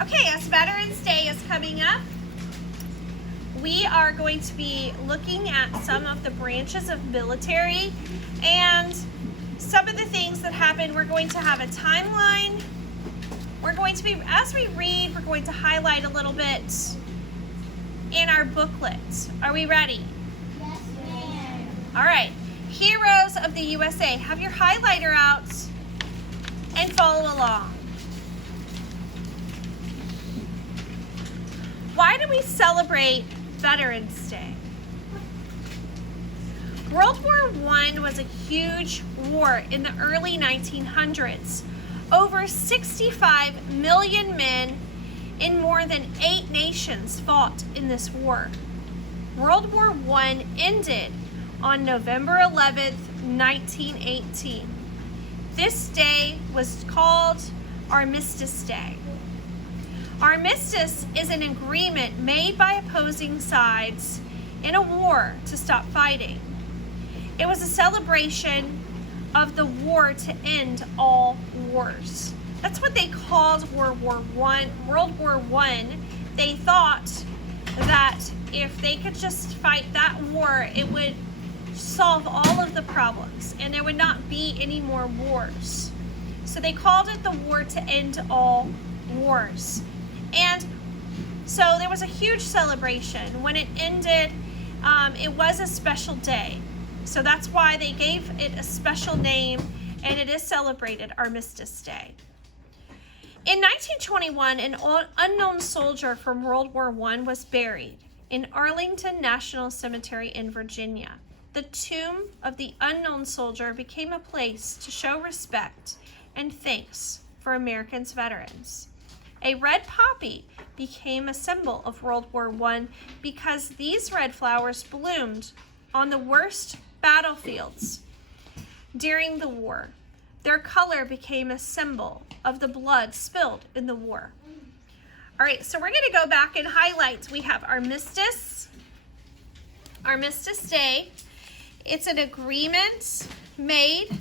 Okay, as Veterans Day is coming up, we are going to be looking at some of the branches of military and some of the things that happen. We're going to have a timeline. We're going to be, as we read, we're going to highlight a little bit in our booklet. Are we ready? Yes, ma'am. All right. Heroes of the USA. Have your highlighter out and follow along. Why do we celebrate Veterans Day? World War I was a huge war in the early 1900s. Over 65 million men in more than 8 nations fought in this war. World War I ended on November 11th, 1918. This day was called Armistice Day. Armistice is an agreement made by opposing sides in a war to stop fighting. It was a celebration of the war to end all wars. That's what they called World War I. They thought that if they could just fight that war, it would solve all of the problems and there would not be any more wars. So they called it the war to end all wars. And so there was a huge celebration. When it ended, it was a special day. So that's why they gave it a special name, and it is celebrated Armistice Day. In 1921, an unknown soldier from World War I was buried in Arlington National Cemetery in Virginia. The tomb of the unknown soldier became a place to show respect and thanks for Americans' veterans. A red poppy became a symbol of World War I because these red flowers bloomed on the worst battlefields during the war. Their color became a symbol of the blood spilled in the war. All right, so we're going to go back and highlight. We have Armistice Day. It's an agreement made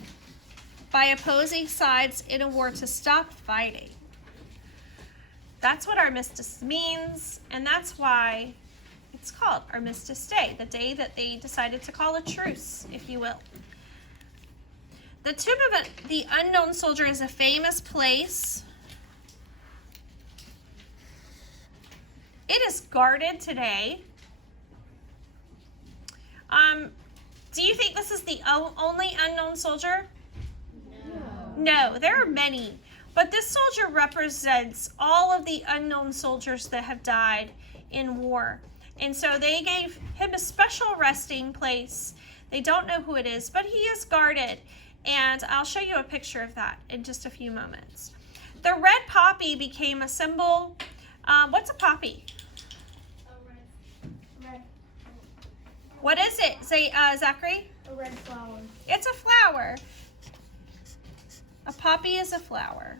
by opposing sides in a war to stop fighting. That's what Armistice means, and that's why it's called Armistice Day, the day that they decided to call a truce, if you will. The tomb of the unknown soldier is a famous place. It is guarded today. Do you think this is the only unknown soldier? No, there are many. But this soldier represents all of the unknown soldiers that have died in war. And so they gave him a special resting place. They don't know who it is, but he is guarded. And I'll show you a picture of that in just a few moments. The red poppy became a symbol. What's a poppy? Red. What is it? Say, Zachary? A red flower. It's a flower. A poppy is a flower,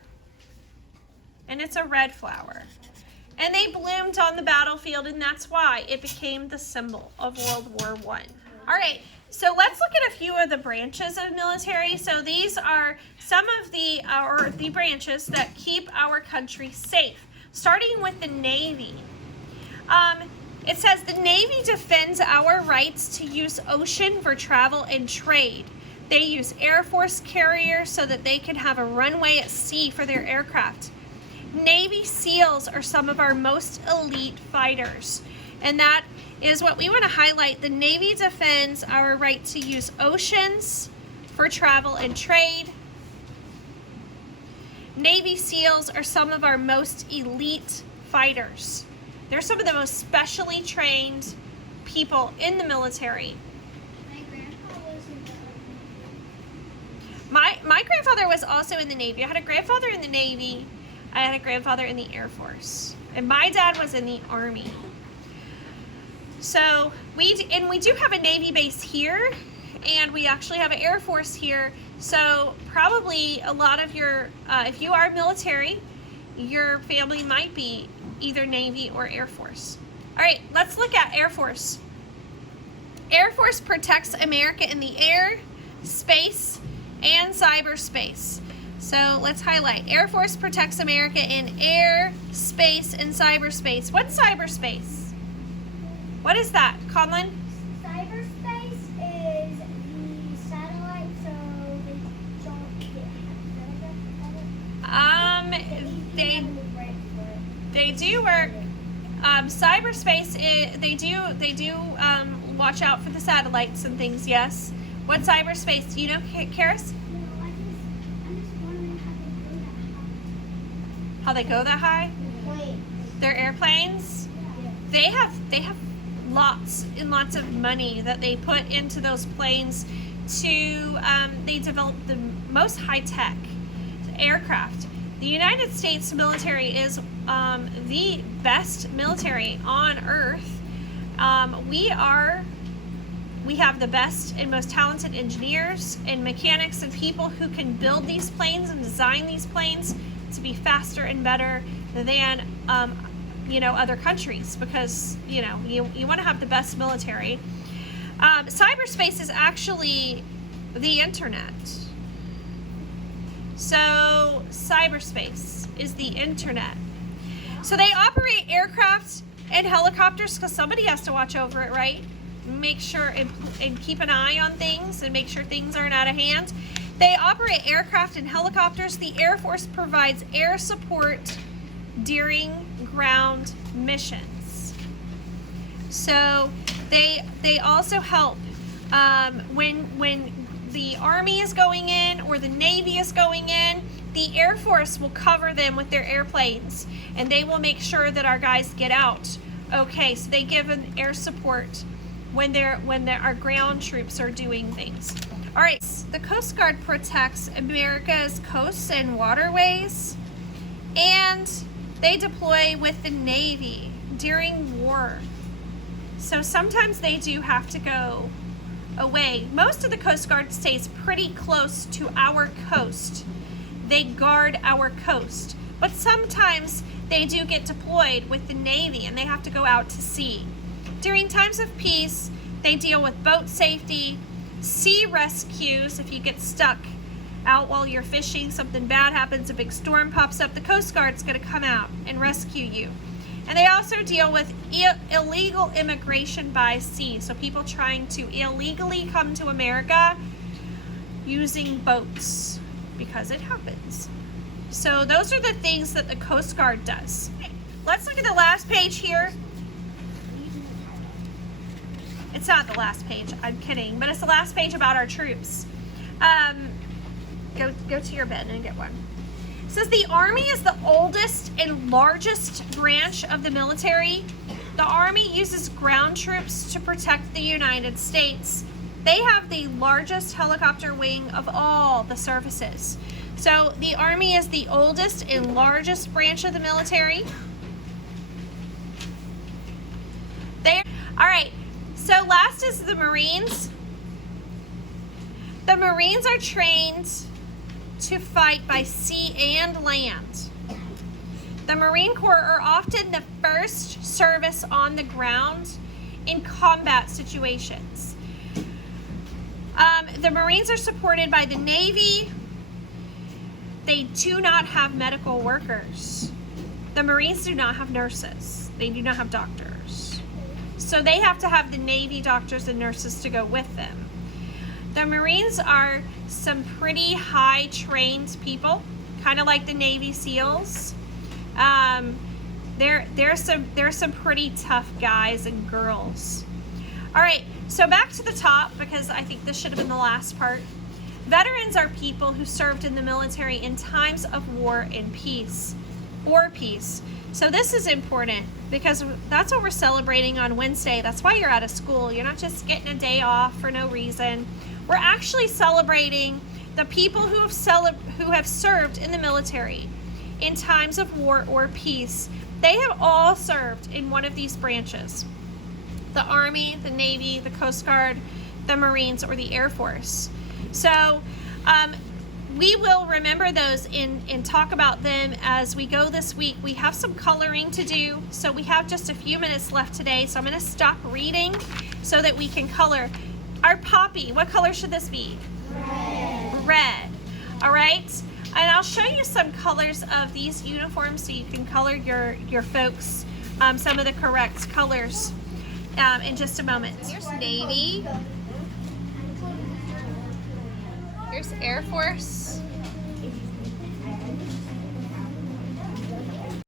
and it's a red flower. And they bloomed on the battlefield, and that's why it became the symbol of World War I. All right, so let's look at a few of the branches of military. So these are some of the branches that keep our country safe, starting with the Navy. It says the Navy defends our rights to use ocean for travel and trade. They use Air Force carriers so that they can have a runway at sea for their aircraft. Navy SEALs are some of our most elite fighters. And that is what we want to highlight. The Navy defends our right to use oceans for travel and trade. Navy SEALs are some of our most elite fighters. They're some of the most specially trained people in the military. My grandfather was also in the Navy. I had a grandfather in the Navy. I had a grandfather in the Air Force. And my dad was in the Army. So we do have a Navy base here, and we actually have an Air Force here. So probably a lot of your, if you are military, your family might be either Navy or Air Force. All right, let's look at Air Force. Air Force protects America in the air, space, and cyberspace. So let's highlight. Air Force protects America in air, space, and cyberspace. What's cyberspace? What is that, Conlon? Cyberspace is the satellite, so they don't get They do work. Cyberspace they do watch out for the satellites and things. Yes. What cyberspace? Do you know, Karis? No, I'm just wondering How they go that high? Wait. Their airplanes. Yeah. They have lots and lots of money that they put into those planes to they develop the most high-tech aircraft. The United States military is the best military on earth. We have the best and most talented engineers and mechanics and people who can build these planes and design these planes to be faster and better than other countries, because you want to have the best military. Cyberspace is actually the internet. So cyberspace is the internet. So they operate aircraft and helicopters because somebody has to watch over it, right? Make sure and keep an eye on things and make sure things aren't out of hand. They operate aircraft and helicopters. The Air Force provides air support during ground missions. So they also help when the Army is going in or the Navy is going in. The Air Force will cover them with their airplanes, and they will make sure that our guys get out. Okay, so they give an air support when our ground troops are doing things. All right, the Coast Guard protects America's coasts and waterways, and they deploy with the Navy during war. So sometimes they do have to go away. Most of the Coast Guard stays pretty close to our coast. They guard our coast, but sometimes they do get deployed with the Navy and they have to go out to sea. During times of peace, they deal with boat safety, sea rescues. If you get stuck out while you're fishing, something bad happens, a big storm pops up, the Coast Guard's going to come out and rescue you. And they also deal with illegal immigration by sea, so people trying to illegally come to America using boats, because it happens. So those are the things that the Coast Guard does. Let's look at the last page here. It's not the last page, I'm kidding, but it's the last page about our troops. Go to your bed and get one. It says the Army is the oldest and largest branch of the military. The Army uses ground troops to protect the United States. They have the largest helicopter wing of all the services. So the Army is the oldest and largest branch of the military. All right, so last is the Marines. The Marines are trained to fight by sea and land. The Marine Corps are often the first service on the ground in combat situations. The Marines are supported by the Navy. They do not have medical workers. The Marines do not have nurses. They do not have doctors. So they have to have the Navy doctors and nurses to go with them. The Marines are some pretty high trained people, kind of like the Navy SEALs. They're some pretty tough guys and girls. All right, so back to the top, because I think this should have been the last part. Veterans are people who served in the military in times of war and peace, or peace. So this is important because that's what we're celebrating on Wednesday. That's why you're out of school. You're not just getting a day off for no reason. We're actually celebrating the people who have served in the military in times of war or peace. They have all served in one of these branches: the Army, the Navy, the Coast Guard, the Marines, or the Air Force. So we will remember those and talk about them as we go this week. We have some coloring to do, so we have just a few minutes left today. So I'm going to stop reading so that we can color. Our poppy, what color should this be? Red. Red. All right. And I'll show you some colors of these uniforms so you can color your folks some of the correct colors in just a moment. Here's Navy. Here's Air Force.